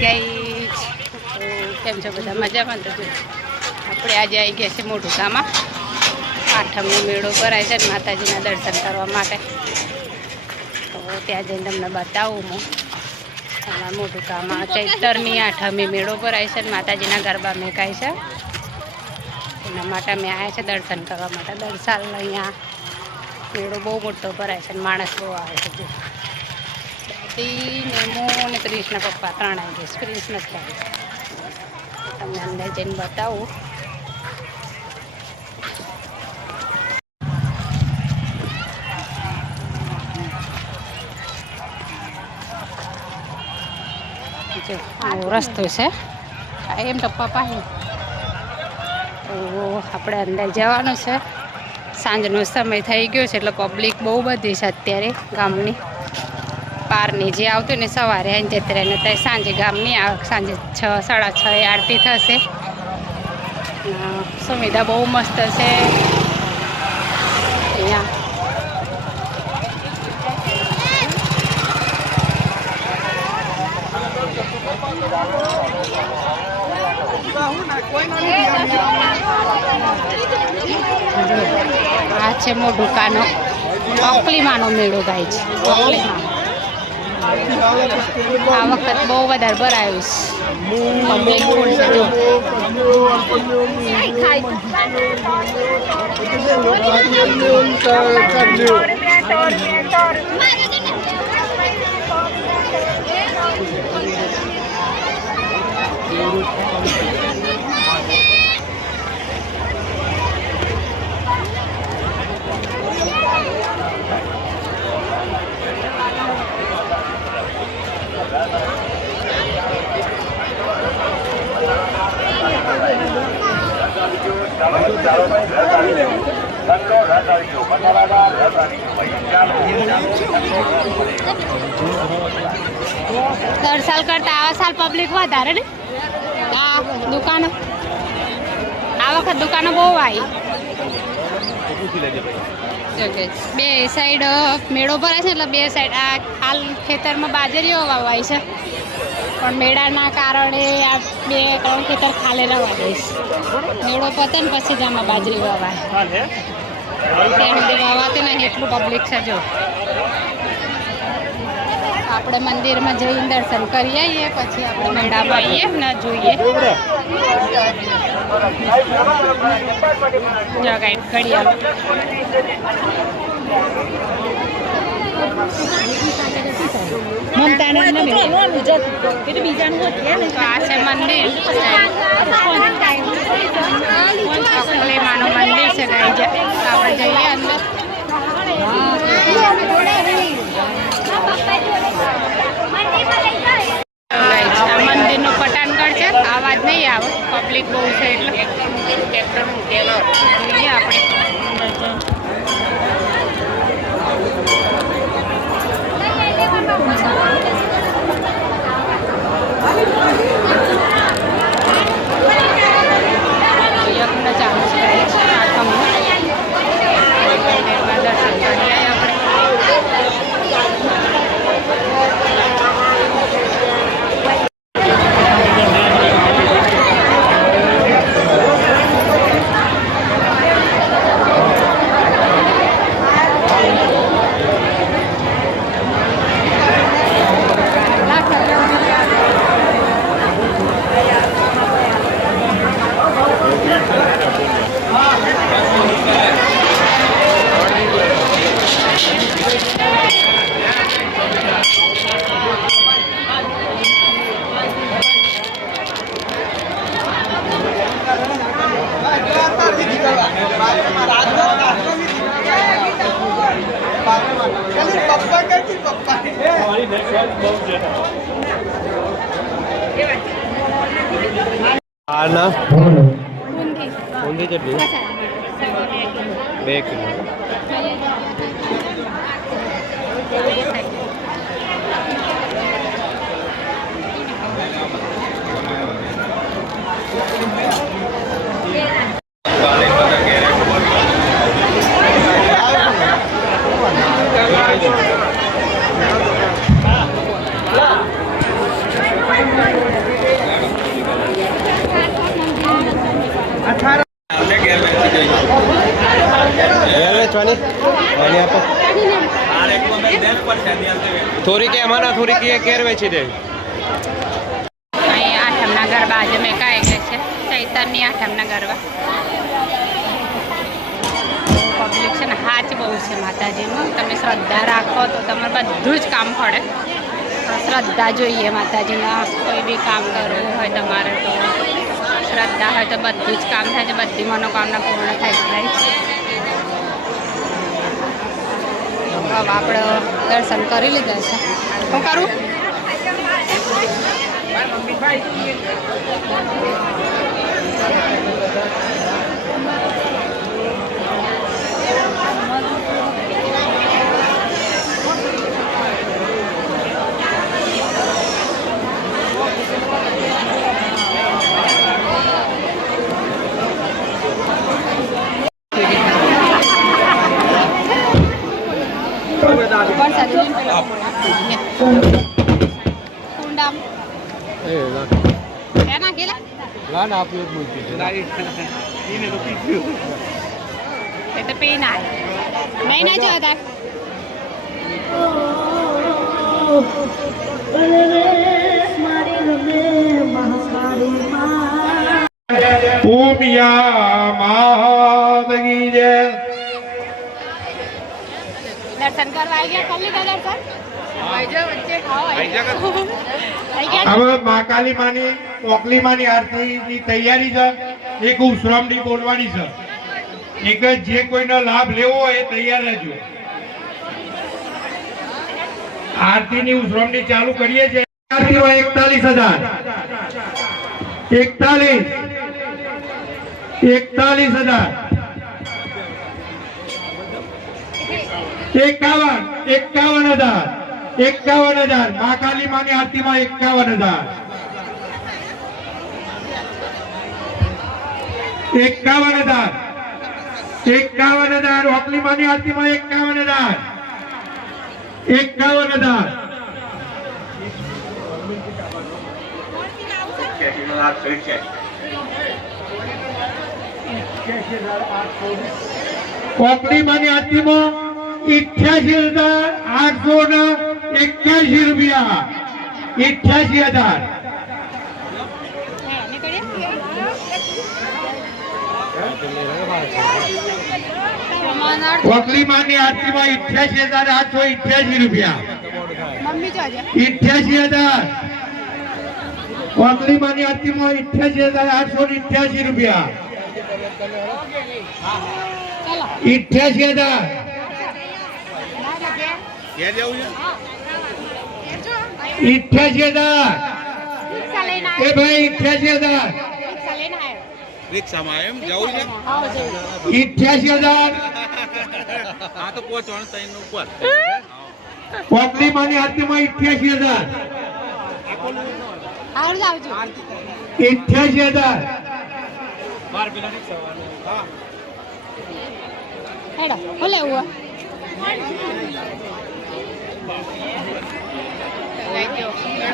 Guys, કેમ છો બધા? મજામાં? તો આપણે આજે આવી ગયા છે મોઢું કામાં. આઠમનો મેળો ભરાય છે માતાજીના દર્શન કરવા માટે. તો ત્યાં જઈને તમને બતાવું હું. અમારા મોઢું કામાં ચૈતરની આઠમે મેળો ભરાય છે માતાજીના ગરબા મેકાય છે. એના માટે અમે આવ્યા છે દર્શન કરવા માટે. દર સાલ અહીંયા મેળો બહુ મોટો ભરાય છે, માણસ બહુ આવે છે. નેમો અને ક્રિષ્ના પપ્પા ત્રણ આવી જઈશ. ક્રિશ નથી આવી. તમને અંદર જઈને બતાવું. જો રસ્તો છે એમ તો પપ્પા તો આપણે અંદર જવાનું છે. સાંજનો સમય થઈ ગયો છે એટલે પબ્લિક બહુ બધી છે અત્યારે ગામની. પારની જે આવતું ને સવારે આવીને જતી રહે ને ત્યાં સાંજે ગામની આવે. સાંજે 6, 6:30 આરતી થશે. સુવિધા બહુ મસ્ત છે અહીંયા. આ છે મોઢું કાનો અકલીમાનો મેળો ગાય છે. આ વખત બહુ વધારે ભરાયું દર સાલ કરતા આ સાલ પબ્લિક વધારે ને. આ દુકાનો આ વખત દુકાનો બહુ આવી. બે સાઈડ મેળો ભરાય છે એટલે બે સાઈડ આ હાલ ખેતરમાં બાજરીઓ વાવાય છે, પણ મેળાના કારણે આ 2-3 ખેતર ખાલે રવા દઈશ. મેળો પતે ને પછી જ આમાં બાજરી વાવાય. ત્યાં વાવાતું નહીં એટલું પબ્લિક છે. જો આપણે મંદિરમાં જઈને દર્શન કરી આવીએ પછી આપણે મેળામાં આવીએ ને જોઈએ. ઘડિયાળ આ છે મંદિર. અકલીમાનું મંદિર છે. આપણે જઈએ અંદર. મંદિરનું પટાનગઢ છે. આવાજ નહીં આવે, પબ્લિક બહુ છે એટલે જોઈએ આપણે. બુંદી કેટલી? 2 કિલો. થોડી કે અમારા થોડી કે કેર વેચી દે અહીં આઠમના ગરબા આજે મેં કાંઈ ગયા છે ચૈતનની આઠમના ગરબા પબ્લિક છે ને હાચ બહુ છે માતાજીનું તમે શ્રદ્ધા રાખો તો તમારે બધું જ કામ પડે શ્રદ્ધા જોઈએ માતાજીના કોઈ બી કામ કરવું હોય તમારે તો શ્રદ્ધા હોય તો બધું જ કામ થાય છે બધી મનોકામના પૂર્ણ થાય છે હવે આપણે દર્શન કરી લીધા છે શું કરું કુંડામ એના કેલા લાન આપ્યું બોલતી એ તો પી ના નહીં ના જોતા દર્શન કરવા આવી ગયા ખાલી દર્શન હવે મહાકાલી માની ઓકલી માની આરતી ની તૈયારી છે એક ઉશ્રમની બોલવાની છે એક જે કોઈનો લાભ લેવો હોય એ તૈયાર રહેજો આરતી ની ઉશ્રમની ચાલુ કરીએ છીએ 41,000 41,000 51,000 મહાકાલી માની આરતીમાં 51,000 ઓકલી માની આરતીમાં 51,000 ઓકલી માની આરતીમાં 88,881 રૂપિયા 88,000 ઓકલી માની આરતીમાં 88,881 રૂપિયા 88,000 ઓકલી માની આરતીમાં 88,881 રૂપિયા 88,000 88,000 એ ભાઈ 88,000 રિક્ષામાં એમ જવું છે 88,000 આ તો પહોંચવાનું તઈન ઉપર ઓકલી માની આરતીમાં 88,000 88,000 બાર પેલા રિક્ષાવાળો હા હેડો ભલે હુઆ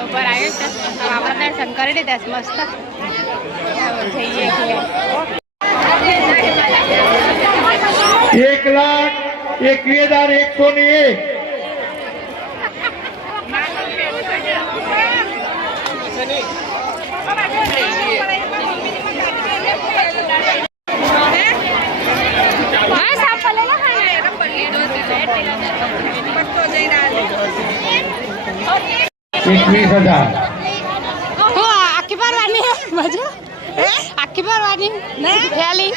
ઉપર આવ્યો છે આપણે દર્શન કરી લીધા છે મસ્ત જઈએ 1,21,101 21,000 આખી ભરવાની મજા આખી ભરવાની ફેલી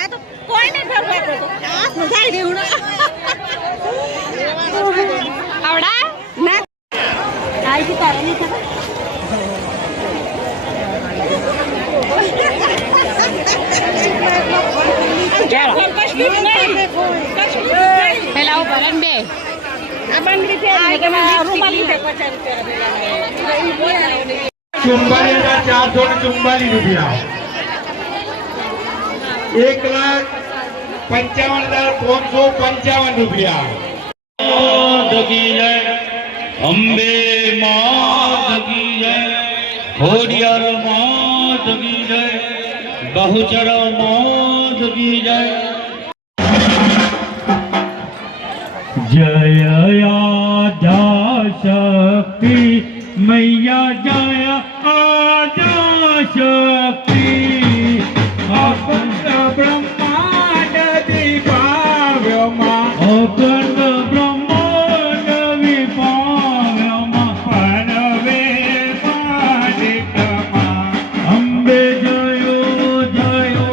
આવડા ના પેલા ઉપર બે ₹44,444 ₹1,55,555 અંબે માત કી જય होरियर मात की जय, बहुचर मात की जय। जय आद्या शक्ति मैया, जय आद्या शक्ति। अखंड ब्रह्मांड विभाव्य मां, अखंड ब्रह्मांड विभाव्य मां, परवे पादित मां। अम्बे जयो जयो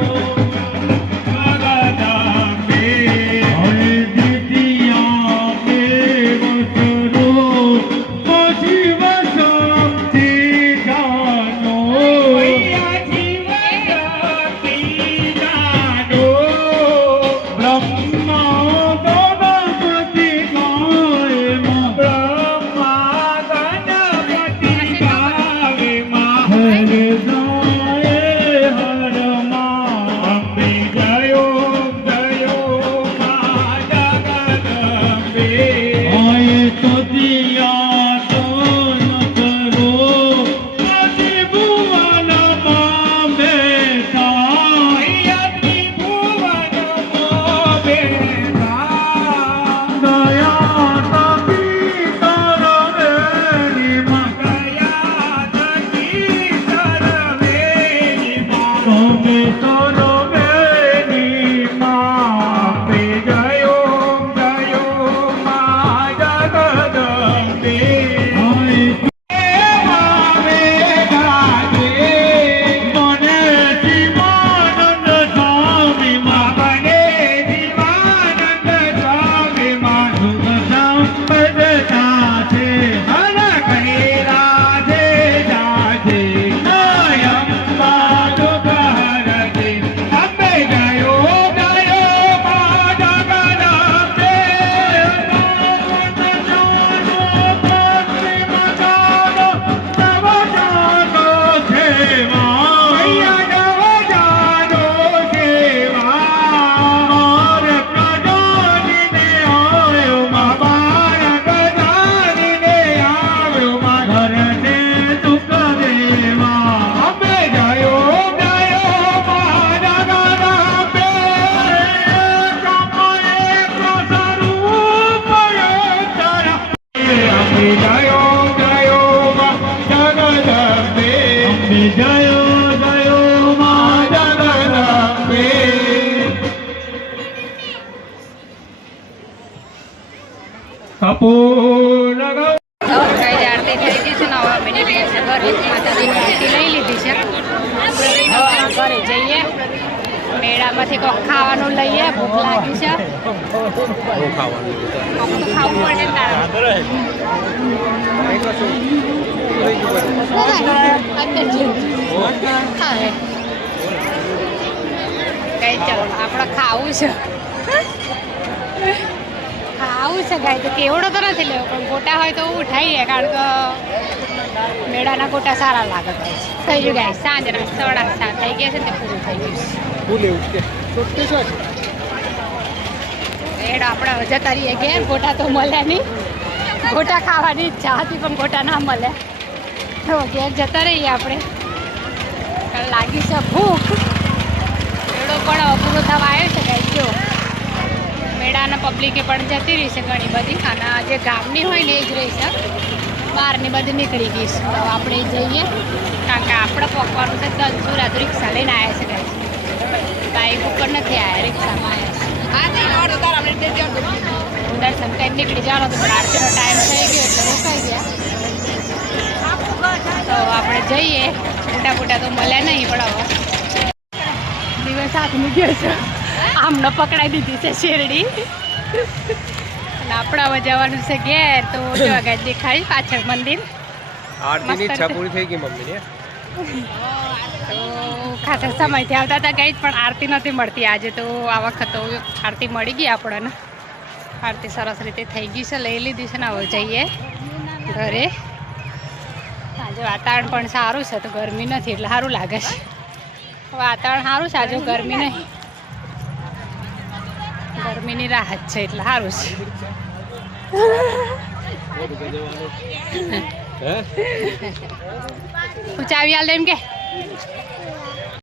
जगदम्बे, हरे द्वितीया देव स्वरूप शिव शक्ति जानो। मैया शिव शक्ति जानो। ब्रह्मा गणपति गावे मां, ब्रह्मा गणपति गावे मां, हर गाए हर मां। अम्बे जयो जयो मां जगदम्बे, आए तो दिया तो न करो, त्रिभुवन मां बेटा। त्रिभुवन मां बेटा, दया तपी तरवेणी मां, दया तपी तरवेणी मां, तमे तरवेणी मां। अम्बे जयो जयो मां जगदम्बे, आए मावे गाजे बने जीवानंद स्वामी मां, बने जीवानंद स्वामी मां। सुख संपद साथे हर करे राधे राधे, अयंबा दुख हरते। अम्बे जयो जयो मां जगदम्बे, जयो जयो मां जगदम्बे, जयो जयो मां जगदम्बे। कपूर लगाओ। તો કઈ આરતી થઈ ગઈ છે 9 મિનિટ છે ઘરે માતાજીની આરતી લઈ લીધી છે હવે ઘરે જઈએ મેળામાંથી કોક ખાવાનું લઈએ ભૂખ લાગી છે કોક તો ખાવું પડે તારા કઈ ચલો આપણે ખાવું છે ખાવું છે ગાય તો કેવડો તો નથી લેવો પણ ગોટા હોય તો ઉઠાઈએ કારણ કે મેળાના ગોટા સારા લાગે થઈ ગયું ગાય સાંજના 7:30 થઈ ગયા છે તે પૂરું થઈ ગયું એડ આપણે જતા રહીએ ઘેર ગોટા તો મળે નહીં ગોટા ખાવાની ઈચ્છા હતી પણ ગોટા ના મળે તો ઘેર જતા રહીએ આપણે લાગી છે ભૂખ એડો પણ પૂરો થવા આવ્યો છે ગાય જો મેળાના પબ્લિકે પણ જતી રહી છે ઘણી બધી અને જે ગામની હોય ને એ જ રહી છે બહારની બધી નીકળી ગઈ છે તો આપણે જઈએ કારણ કે આપણે પકવાનું છે દનસુરા તો રિક્ષા લઈને આવ્યા છે બાઈક ઉપર નથી આવ્યા રિક્ષામાં આવ્યા દર્શન કંઈ નીકળી જવાનો તો પણ આરતીનો ટાઈમ થઈ ગયો એટલે રોકાઈ ગયા તો આપણે જઈએ મોટા મોટા તો મળ્યા નહીં પણ હવે દિવસ હાથની ગયો છે આમને પકડાઈ દીધી છે શેરડી અને આપણે હવે જવાનું છે ઘેર તો આગળ દેખાય પાછળ મંદિર આરતીની ઈચ્છા પૂરી થઈ ગઈ મમ્મીને તો ખાસા સમયથી આવતા હતા ગઈ પણ આરતી નથી મળતી આજે તો આ વખત તો આરતી મળી ગઈ આપણને આરતી સરસ રીતે થઈ ગઈ છે લઈ લીધી છે ને હવે જઈએ ઘરે આજે વાતાવરણ પણ સારું છે તો ગરમી નથી એટલે સારું લાગે છે વાતાવરણ સારું છે આજે ગરમી નહીં ગરમીની રાહત છે એટલે સારું છે હે હું ચાવી આલ દે એમ કે